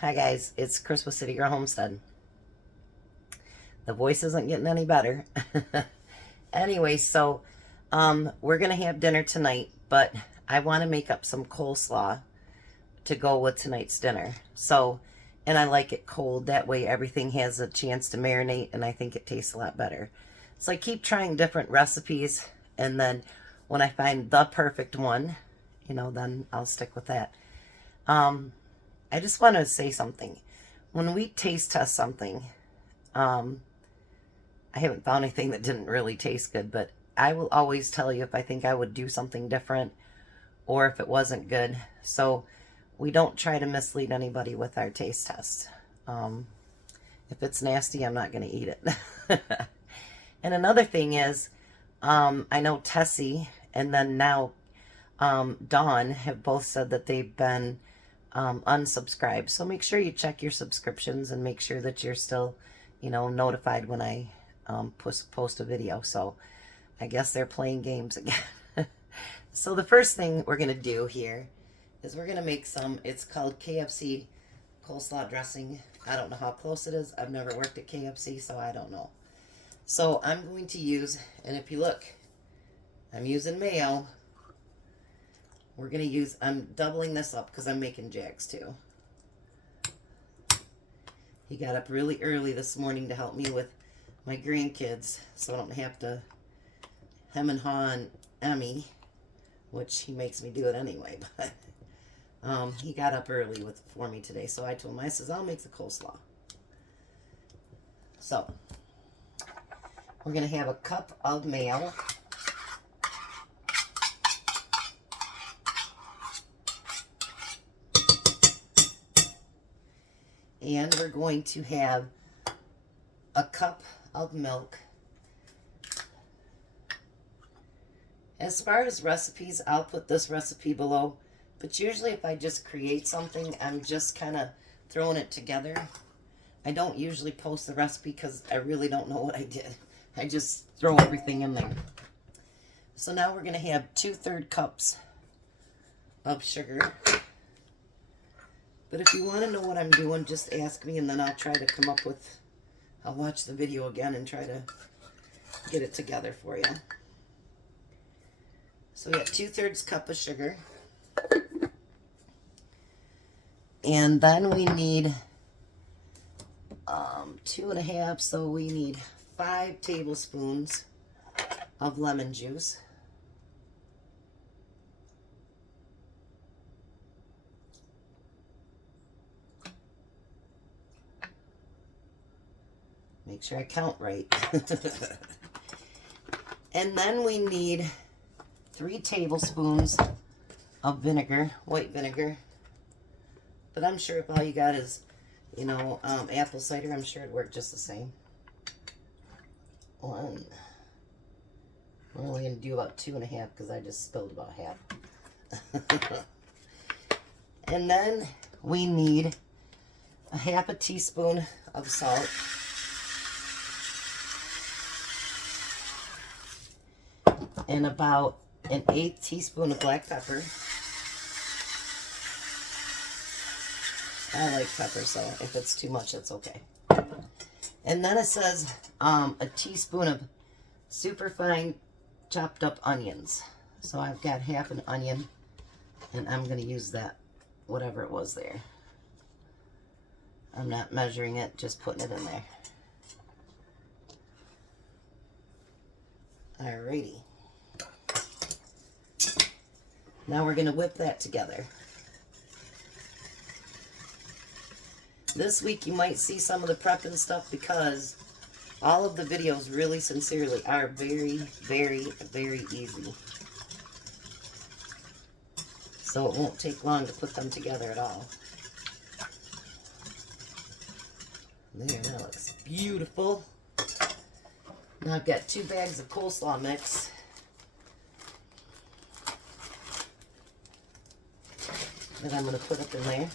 Hi guys, it's Chris with City Girl Homestead. The voice isn't getting any better. Anyway, so we're gonna have dinner tonight, but I want to make up some coleslaw to go with tonight's dinner. So, and I like it cold. That way everything has a chance to marinate, and I think it tastes a lot better. So I keep trying different recipes, and then when I find the perfect one, then I'll stick with that. I just want to say something. When we taste test something, I haven't found anything that didn't really taste good, but I will always tell you if I think I would do something different or if it wasn't good. So we don't try to mislead anybody with our taste test. If it's nasty, I'm not going to eat it. And another thing is, I know Tessie and then now Dawn have both said that they've been unsubscribed. So make sure you check your subscriptions and make sure that you're still, notified when I post a video. So I guess they're playing games again. So the first thing we're going to do here is we're going to make some, it's called KFC coleslaw dressing. I don't know how close it is. I've never worked at KFC, so I don't know. So I'm going to use, and if you look, I'm using mayo. We're going to use, I'm doubling this up because I'm making Jack's too. He got up really early this morning to help me with my grandkids, so I don't have to hem and haw on Emmy, which he makes me do it anyway, but he got up early for me today, so I told him, I says, I'll make the coleslaw. So, we're going to have a cup of mayo. And we're going to have a cup of milk. As far as recipes, I'll put this recipe below. But usually if I just create something, I'm just kind of throwing it together. I don't usually post the recipe because I really don't know what I did. I just throw everything in there. So now we're going to have 2/3 cups of sugar. But if you want to know what I'm doing, just ask me and then I'll try to come up with, I'll watch the video again and try to get it together for you. So we got 2/3 cup of sugar. And then we need 2.5, so we need 5 tablespoons of lemon juice. Make sure I count right. And then we need 3 tablespoons of vinegar, white vinegar. But I'm sure if all you got is, apple cider, I'm sure it'd work just the same. 1. We're only going to do about 2.5 because I just spilled about half. And then we need a 1/2 teaspoon of salt. And about an 1/8 teaspoon of black pepper. I like pepper, so if it's too much, it's okay. And then it says a teaspoon of super fine chopped up onions. So I've got 1/2 an onion, and I'm going to use that, whatever it was there. I'm not measuring it, just putting it in there. Alrighty. Now we're going to whip that together. This week you might see some of the prep and stuff because all of the videos really sincerely are very, very, very easy. So it won't take long to put them together at all. There, that looks beautiful. Now I've got 2 bags of coleslaw mix. That I'm going to put up in there.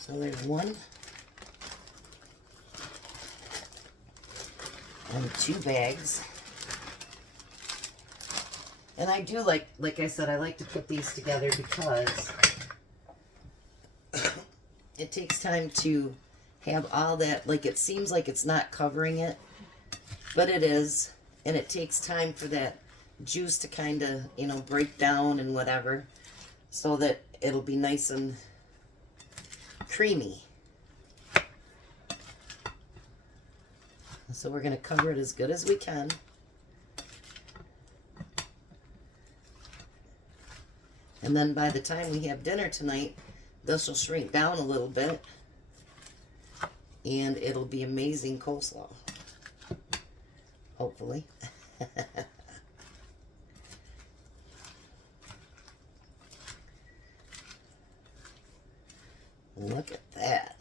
So there's 1 and 2 bags. And I do like I said, I like to put these together because it takes time to have all that, like it seems like it's not covering it, but it is. And it takes time for that juice to kind of, you know, break down and whatever, so that it'll be nice and creamy. So we're going to cover it as good as we can. And then by the time we have dinner tonight, this will shrink down a little bit. And it'll be amazing coleslaw. Hopefully. Look at that.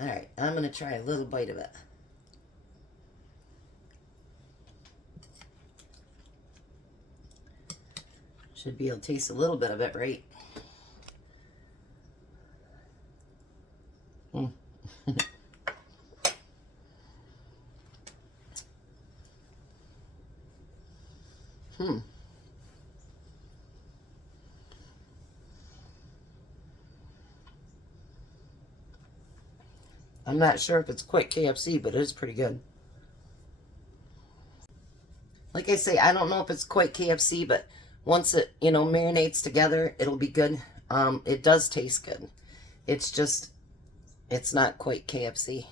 All right, I'm going to try a little bite of it. Should be able to taste a little bit of it, right? I'm not sure if it's quite KFC, but it is pretty good. Like I say, I don't know if it's quite KFC, but once it, you know, marinates together, it'll be good. It does taste good. It's just, it's not quite KFC.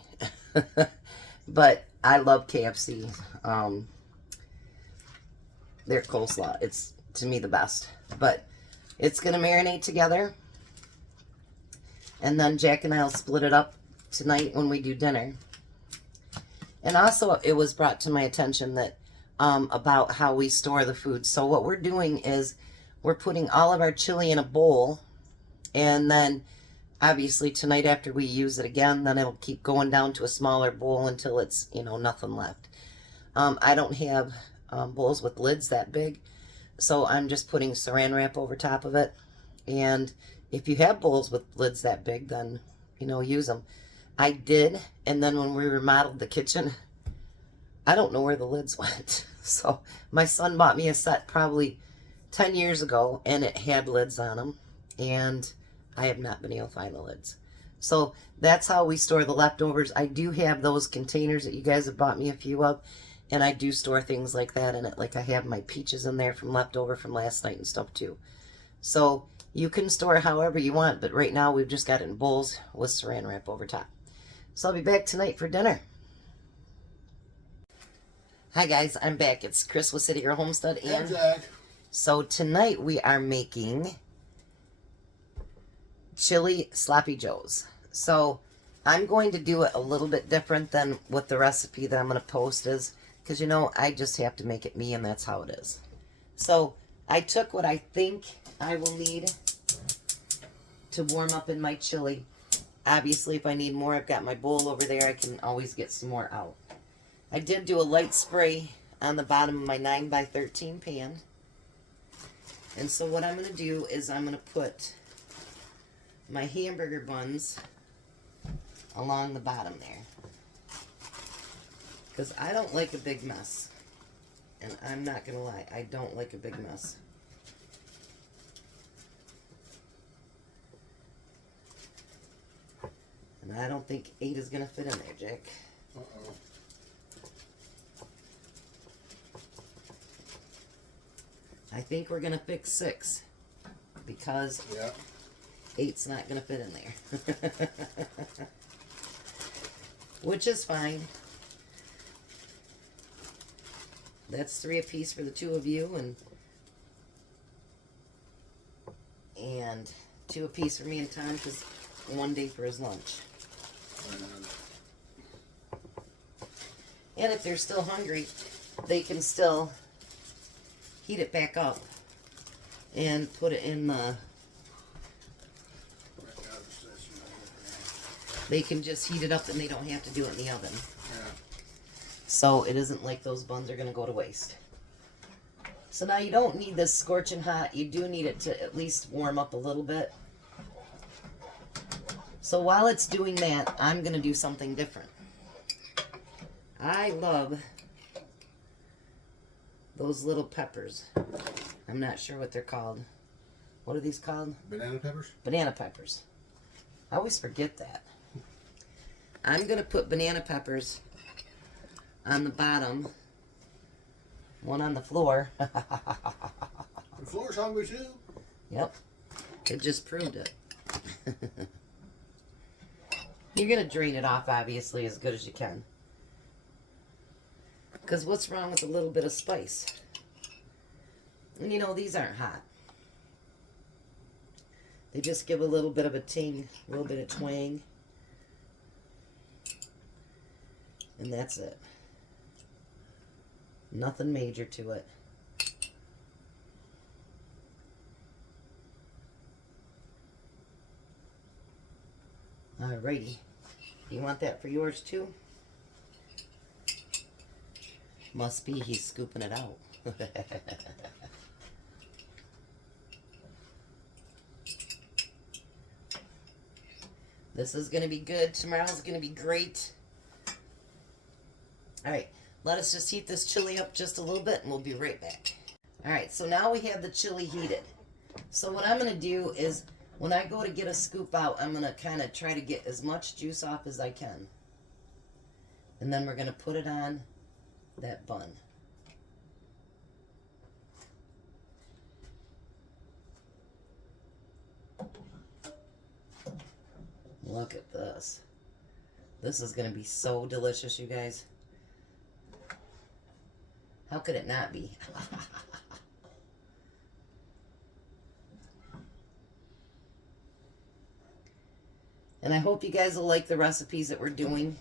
But I love KFC. Their coleslaw, it's, to me, the best. But it's going to marinate together. And then Jack and I will split it up tonight when we do dinner. And also, it was brought to my attention that about how we store the food. So what we're doing is we're putting all of our chili in a bowl, and then obviously tonight after we use it again, then it'll keep going down to a smaller bowl until it's, you know, nothing left. I don't have bowls with lids that big, so I'm just putting saran wrap over top of it. And if you have bowls with lids that big, then, you know, use them. I did, and then when we remodeled the kitchen, I don't know where the lids went. So my son bought me a set probably 10 years ago, and it had lids on them, and I have not been able to find the lids. So that's how we store the leftovers. I do have those containers that you guys have bought me a few of, and I do store things like that in it. Like I have my peaches in there from leftover from last night and stuff too. So you can store however you want, but right now we've just got it in bowls with saran wrap over top. So I'll be back tonight for dinner. Hi guys, I'm back. It's Chris with City Girl Homestead, and Zach. So tonight we are making chili sloppy joes. So I'm going to do it a little bit different than what the recipe that I'm going to post is, because you know I just have to make it me, and that's how it is. So I took what I think I will need to warm up in my chili. Obviously, if I need more, I've got my bowl over there. I can always get some more out. I did do a light spray on the bottom of my 9x13 pan. And so what I'm going to do is I'm going to put my hamburger buns along the bottom there. Because I don't like a big mess. And I'm not going to lie, I don't like a big mess. And I don't think 8 is going to fit in there, Jack. Uh-oh. I think we're going to fix 6. Because 8's not going to fit in there. Which is fine. That's 3 apiece for the 2 of you, and 2 apiece for me and Tom, because one day for his lunch. And if they're still hungry, they can still heat it back up and put it in the... They can just heat it up and they don't have to do it in the oven. Yeah. So it isn't like those buns are going to go to waste. So now you don't need this scorching hot. You do need it to at least warm up a little bit. So while it's doing that, I'm going to do something different. I love those little peppers. I'm not sure what they're called. What are these called? Banana peppers? Banana peppers. I always forget that. I'm going to put banana peppers on the bottom. One on the floor. The floor's hungry too. Yep. It just proved it. You're going to drain it off, obviously, as good as you can. Because what's wrong with a little bit of spice? And you know, these aren't hot. They just give a little bit of a ting, a little bit of twang. And that's it. Nothing major to it. Alrighty. You want that for yours too? Must be he's scooping it out. This is going to be good. Tomorrow's going to be great. Alright, let us just heat this chili up just a little bit and we'll be right back. Alright, so now we have the chili heated. So what I'm going to do is, when I go to get a scoop out, I'm going to kind of try to get as much juice off as I can. And then we're going to put it on that bun. Look at this. This is going to be so delicious, you guys. How could it not be? And I hope you guys will like the recipes that we're doing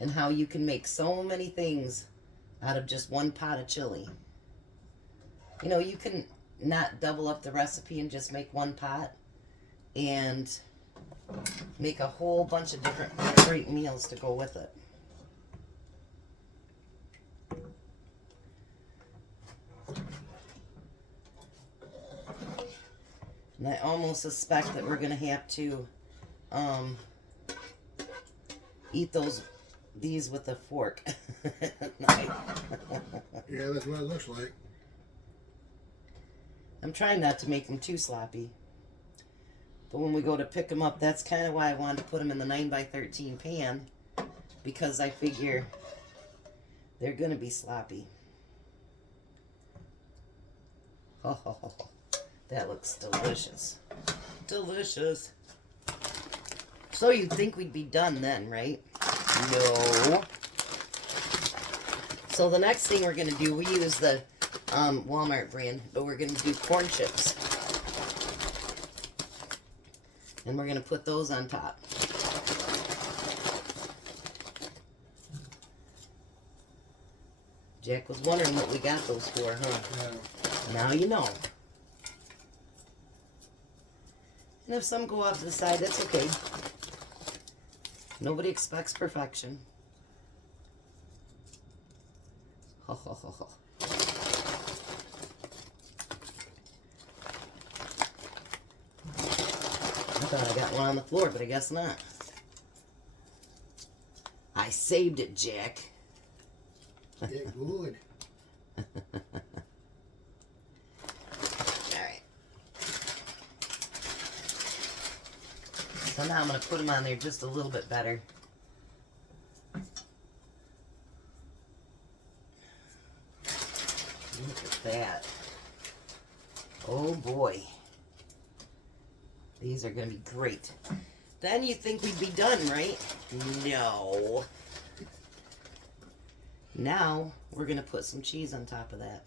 and how you can make so many things out of just one pot of chili. You know, you can not double up the recipe and just make one pot and make a whole bunch of different great meals to go with it. And I almost suspect that we're going to have to eat these with a fork. Yeah, that's what it looks like. I'm trying not to make them too sloppy. But when we go to pick them up, that's kind of why I wanted to put them in the 9x13 pan. Because I figure they're going to be sloppy. Oh, that looks delicious. Delicious. So you'd think we'd be done then, right? No. So the next thing we're going to do, we use the Walmart brand, but we're going to do corn chips. And we're going to put those on top. Jack was wondering what we got those for, huh? Yeah. Now you know. And if some go off to the side, that's okay. Nobody expects perfection. Ho, ho, ho, ho. I thought I got one on the floor, but I guess not. I saved it, Jack. It would. Alright. So now I'm going to put them on there just a little bit better. Look at that. Oh boy. These are going to be great. Then you think we'd be done, right? No. Now, we're going to put some cheese on top of that.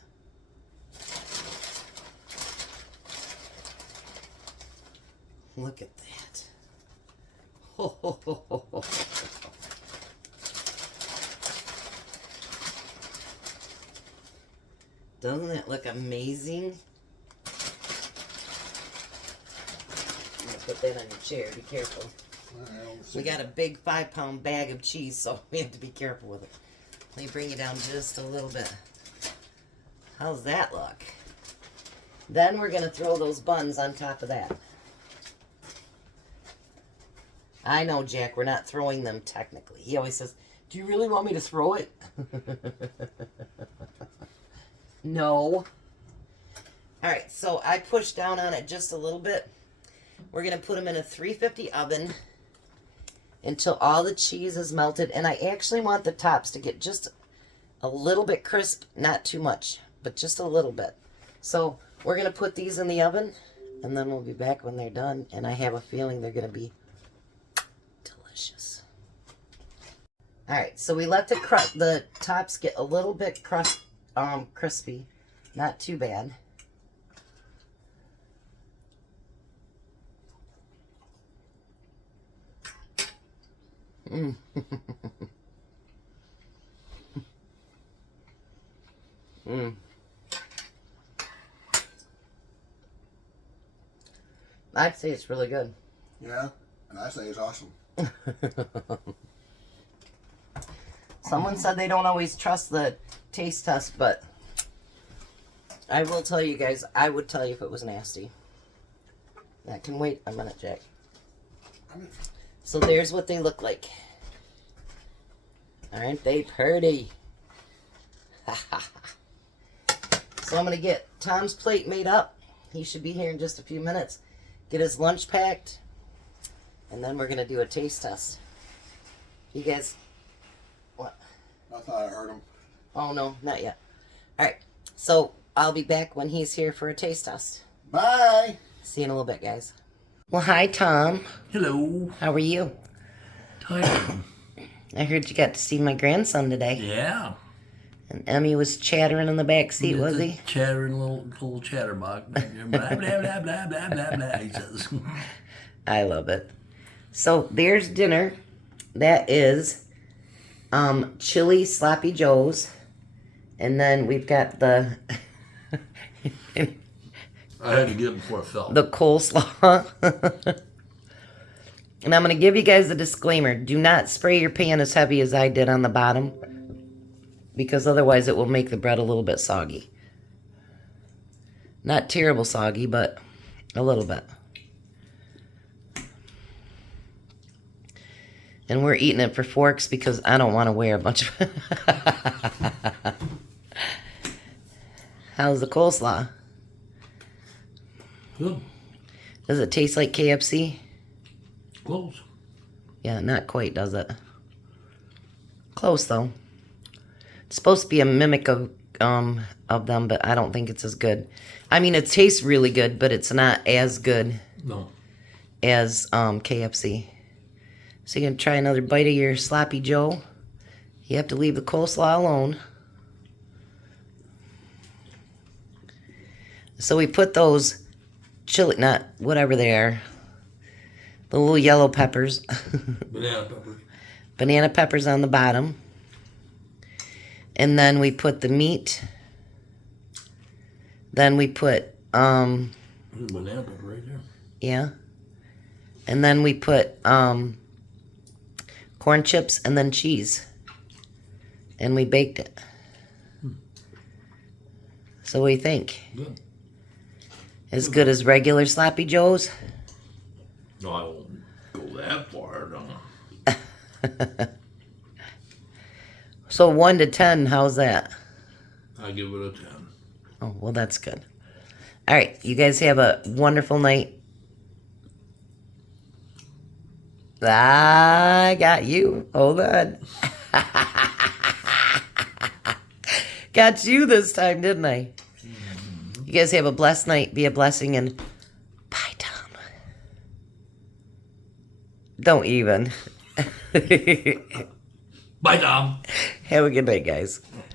Look at that. Ho, ho, ho, ho, ho. Doesn't it look amazing? I'm going to put that on your chair. Be careful. We got a big 5-pound bag of cheese, so we have to be careful with it. Let me bring you down just a little bit. How's that look? Then we're going to throw those buns on top of that. I know, Jack, we're not throwing them technically. He always says, Do you really want me to throw it? No. Alright, so I pushed down on it just a little bit. We're going to put them in a 350 oven until all the cheese is melted. And I actually want the tops to get just a little bit crisp, not too much, but just a little bit. So we're going to put these in the oven, and then we'll be back when they're done. And I have a feeling they're going to be delicious. Alright, so we let the tops get a little bit crispy. Not too bad. I'd say it's really good. Yeah, and I say it's awesome. Someone said they don't always trust the taste test, but I will tell you guys, I would tell you if it was nasty. That can wait a minute, Jack. So there's what they look like. Aren't they pretty? So I'm going to get Tom's plate made up. He should be here in just a few minutes. Get his lunch packed. And then we're going to do a taste test. You guys... What? I thought I heard him. Oh, no, not yet. Alright, so I'll be back when he's here for a taste test. Bye. See you in a little bit, guys. Well, hi, Tom. Hello. How are you? Tired. I heard you got to see my grandson today. Yeah. And Emmy was chattering in the back seat, was he? Chattering little chatterbox. Blah, blah, blah, blah, blah, blah, blah, he says. I love it. So there's dinner. That is chili sloppy joes. And then we've got the I had to get it before I fell. the coleslaw. And I'm going to give you guys a disclaimer. Do not spray your pan as heavy as I did on the bottom, because otherwise it will make the bread a little bit soggy. Not terrible soggy, but a little bit. And we're eating it for forks because I don't want to wear a bunch of... How's the coleslaw? Good. Does it taste like KFC? Close. Yeah, not quite, does it? Close, though. It's supposed to be a mimic of them, but I don't think it's as good. I mean, it tastes really good, but it's not as good No. as KFC. So you're going to try another bite of your sloppy joe. You have to leave the coleslaw alone. So we put those chili, not whatever they are, the little yellow peppers. Banana peppers. Banana peppers on the bottom. And then we put the meat. Then we put, There's a banana pepper right there. yeah. And then we put corn chips and then cheese. And we baked it. So what do you think? Good. As good as regular sloppy joes? No, I won't go that far. No. So 1 to 10, how's that? I give it a 10. Oh, well, that's good. All right, you guys have a wonderful night. I got you. Hold on. Got you this time, didn't I? You guys have a blessed night. Be a blessing, and bye, Tom. Don't even. Bye, Tom. Have a good night, guys.